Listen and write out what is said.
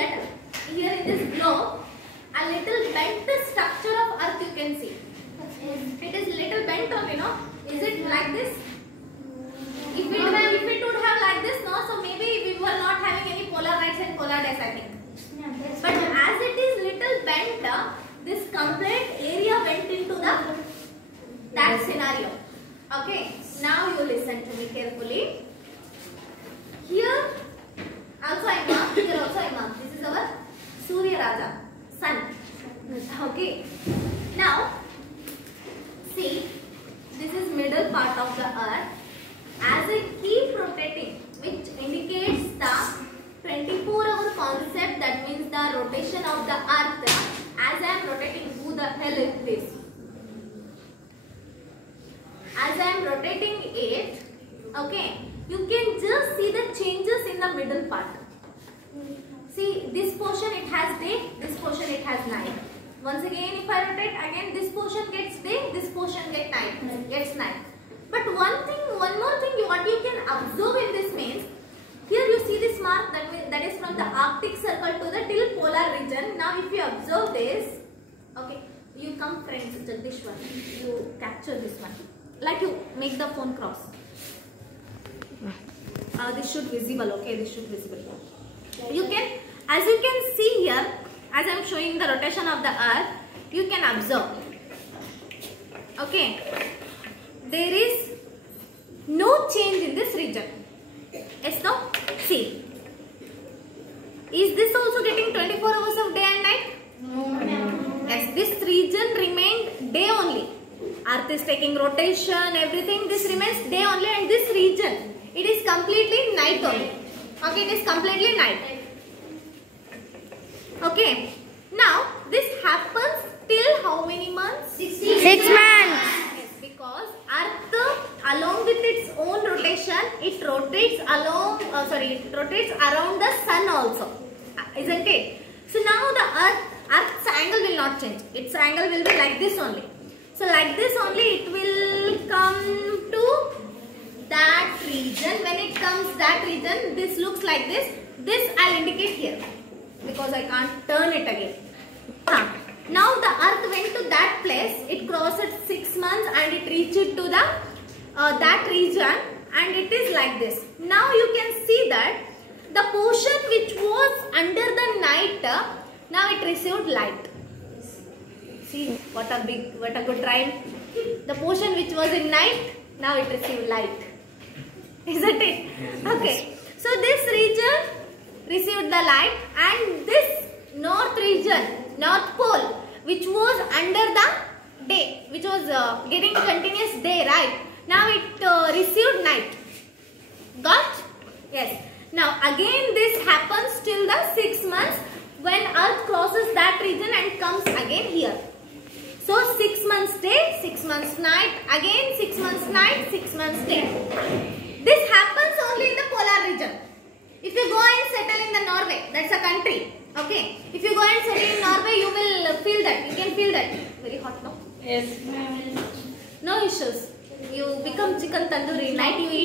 that here in this globe, a little bent structure of Earth you can see. It is little bent only, no? Is it like this? If it would have like this, no, so maybe we were not having any polar nights and polar days, I think. But as it is little bent, this complete area went into that scenario. Okay, now you listen to me carefully. Here also I mark, here also I mark. This is our Surya Raja, sun. Okay, now see, this is middle part of the earth. As I keep rotating, which indicates the 24-hour concept, that means the rotation of the earth. As I am rotating, who the hell is this? As I am rotating it, okay, you can just see the changes in the middle part. See, this portion it has day, this portion it has night. Once again, if I rotate, again this portion gets day, this portion gets night. But one more thing, what you can observe in this means, here you see this mark, that is from the Arctic Circle to the till polar region. Now if you observe this, okay, you come friends, this one, you capture this one, like you make the phone cross. This should visible, okay, this should visible. You can, as you can see here, as I am showing the rotation of the earth, you can observe, okay, there is no change in this region. Yes, no? See, is this also getting 24 hours of day and night? No. Yes, this region remained day only. Earth is taking rotation, everything, this remains day only, and this region, it is completely night only. Okay, it is completely night. Okay, now this happens till how many months? 6 months. Yes, because Earth, along with its own rotation, it rotates around the sun also, isn't it? So now the Earth's angle will not change. Its angle will be like this only. So like this only it will come to that region. When it comes that region, this looks like this. This I'll indicate here because I can't turn it again. Now the Earth went to that place. It crossed 6 months and it reached to the that region, and it is like this. Now you can see that the portion which was under the night, now it received light. See what a good rhyme. The portion which was in night, now it received light. Isn't it? Okay. So this region received the light, and this north region, North Pole, which was under the day, which was getting continuous day, right? Now it received night. Got? Yes. Now again this happens till the 6 months when Earth crosses that region and comes again here. So 6 months day, 6 months night, again 6 months night, 6 months day. This happens only in the polar region. If you go and settle in the Norway, that's a country. Okay. If you go and settle in Norway, you will feel that. You can feel that. Very hot, no? Yes. No issues. You become chicken tandoori. Night you eat